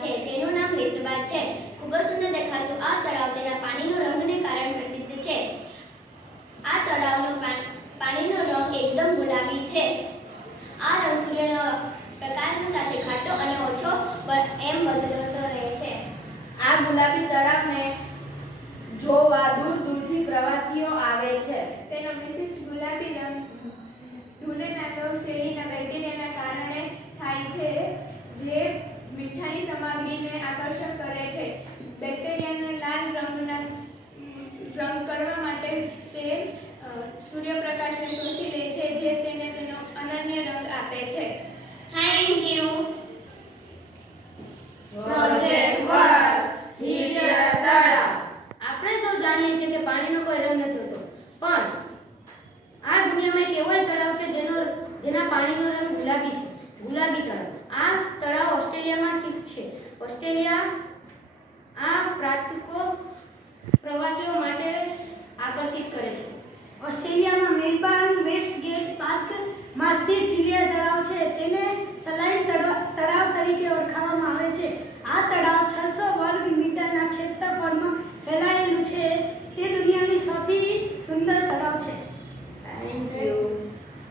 છે જેનું નામ રેતબાગ છે. ખૂબ જ સુંદર દેખાતું આ તળાવ તેના પાણીનો રંગને કારણે પ્રસિદ્ધ છે. આ તળાવનો પાણીનો રંગ એકદમ ગુલાબી છે. આ રંગ સૂર્યના પ્રકાશ સાથે ઘાટો અને ઓછો એમ બદલતો રહે છે. આ ગુલાબી તળાવને જોવા દૂર દૂરથી પ્રવાસીઓ આવે છે. તેનો વિશિષ્ટ ગુલાબી રંગ ડુનેનાલો શૈલીના બેક્ટેરિયાના કારણે થાય છે, જે મીઠાની સામગ્રીને આકર્ષણ કરે છે. બેક્ટેરિયાને લાલ રંગ કરવા માટે તે સૂર્યપ્રકાશને શોષી લે છે, જે તેને તેનો અનન્ય રંગ આપે છે. Thank you. પ્રોજેક્ટ વર્ક હિલિયર તળાવ. આપણે સૌ જાણીએ છીએ કે પાણીનો કોઈ રંગ નથી હોતો, પણ આ દુનિયામાં એક એવો તળાવ છે જેના પાણીનો રંગ ગુલાબી છે. ગુલાબી તળાવ. આ તળાવ ઓસ્ટ્રેલિયામાં સ્થિત છે. ઓસ્ટ્રેલિયા આ પ્રાંતિકો પ્રવાસીઓ માટે આકર્ષિત કરે છે. ઓસ્ટ્રેલિયામાં મેલબર્ન, વેસ્ટ